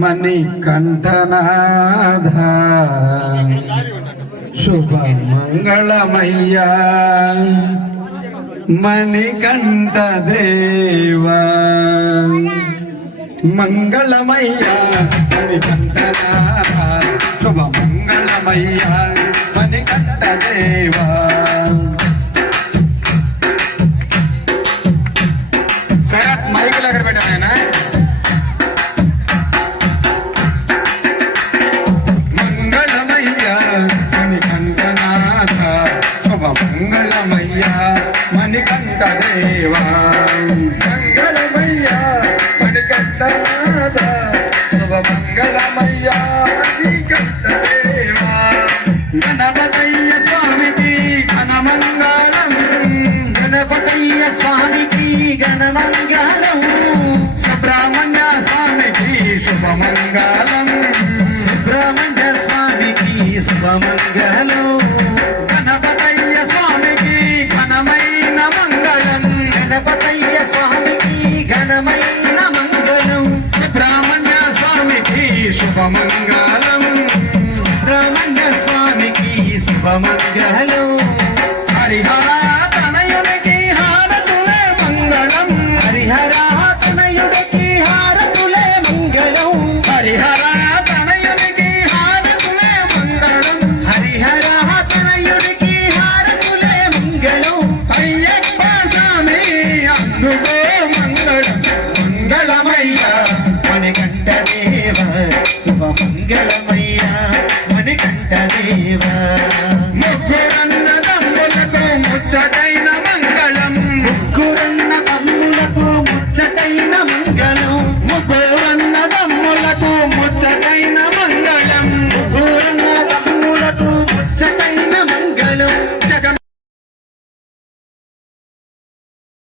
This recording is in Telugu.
మణికంఠనాథ శుభ మంగళమయ్యా మణికంఠ దేవా మంగళమయ్యా మణికంఠనాథ శుభ మంగళమయ్యా మణికంఠ దేవా. మైకు దగ్గర పెట్టాను ఆయన. మంగళమయ్యా మణికంఠనాథ శుభ మంగళమయ్యా మణికంఠ దేవా మంగళమయ్యా మణికంఠనాథ శుభ మంగళమయ్యా మణికంఠ దేవా. గణపతయ్య స్వామికి ఘనమంగళం గణపతయ్య స్వామికి ఘనమంగళం సుబ్రహ్మణ్య స్వామికి శుభమంగళం సుబ్రహ్మణ్య స్వామికి శుభమంగళం గణపతయ్య స్వామికి ఘనమైన మంగళం గణపతయ్య స్వామికి ఘనమైన మంగళం సుబ్రహ్మణ్య స్వామికి శుభమంగళం సుబ్రహ్మణ్య స్వామికి శుభమంగళం. హరిహర తనయునికి హారతులే మంగళం హరిహర తనయుడికి హారతులే మంగళం హరిహర తనయునికి హారతులే మంగళం హరిహర తనయుడికి హారతులే మంగళం. అయ్యప్ప స్వామి అందుకో మంగళం మంగళమయ్యా మణికంఠ దేవ శుభ మంగళమయ్యా మణికంఠ దేవ.